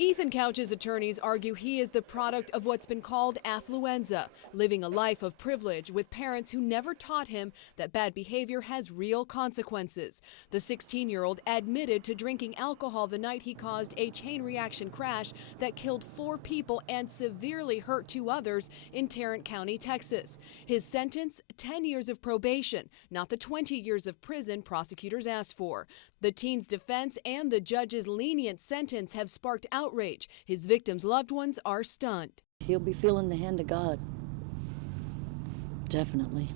Ethan Couch's attorneys argue he is the product of what's been called affluenza, living a life of privilege with parents who never taught him that bad behavior has real consequences. The 16-year-old admitted to drinking alcohol the night he caused a chain reaction crash that killed 4 people and severely hurt 2 others in Tarrant County, Texas. His sentence, 10 years of probation, not the 20 years of prison prosecutors asked for. The teen's defense and the judge's lenient sentence have sparked outrage. His victims' loved ones are stunned. He'll be feeling the hand of God. Definitely.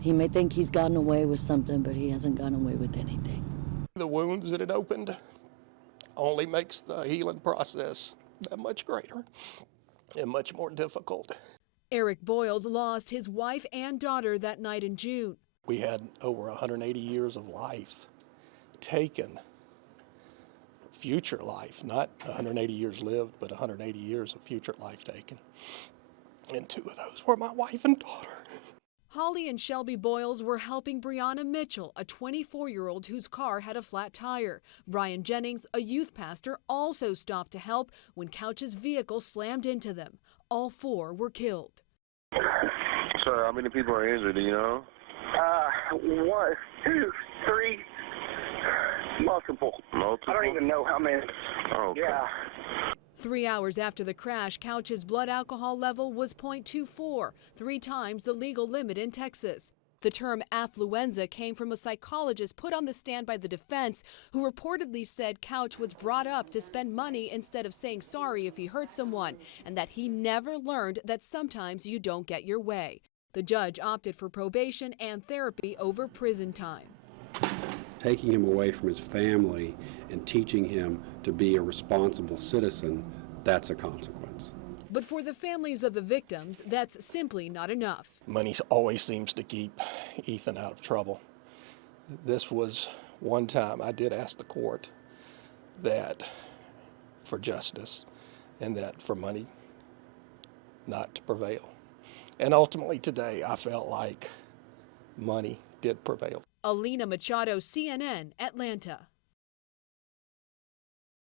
He may think he's gotten away with something, but he hasn't gotten away with anything. The wounds that it opened only makes the healing process that much greater and much more difficult. Eric Boyles lost his wife and daughter that night in June. We had over 180 years of life taken, future life, not 180 years lived, but 180 years of future life taken. And 2 of those were my wife and daughter. Holly and Shelby Boyles were helping Brianna Mitchell, a 24-year-old whose car had a flat tire. Brian Jennings, a youth pastor, also stopped to help when Couch's vehicle slammed into them. All 4 were killed. Sir, how many people are injured, do you know? 1, 2, 3, multiple. I don't even know how many. Oh, okay. Yeah. 3 hours after the crash, Couch's blood alcohol level was .24, 3 times the legal limit in Texas. The term affluenza came from a psychologist put on the stand by the defense, who reportedly said Couch was brought up to spend money instead of saying sorry if he hurt someone, and that he never learned that sometimes you don't get your way. The judge opted for probation and therapy over prison time. Taking him away from his family and teaching him to be a responsible citizen, that's a consequence. But for the families of the victims, that's simply not enough. Money always seems to keep Ethan out of trouble. This was one time I did ask the court that for justice and that for money not to prevail. And ultimately today I felt like money did prevail. Alina Machado, CNN, Atlanta.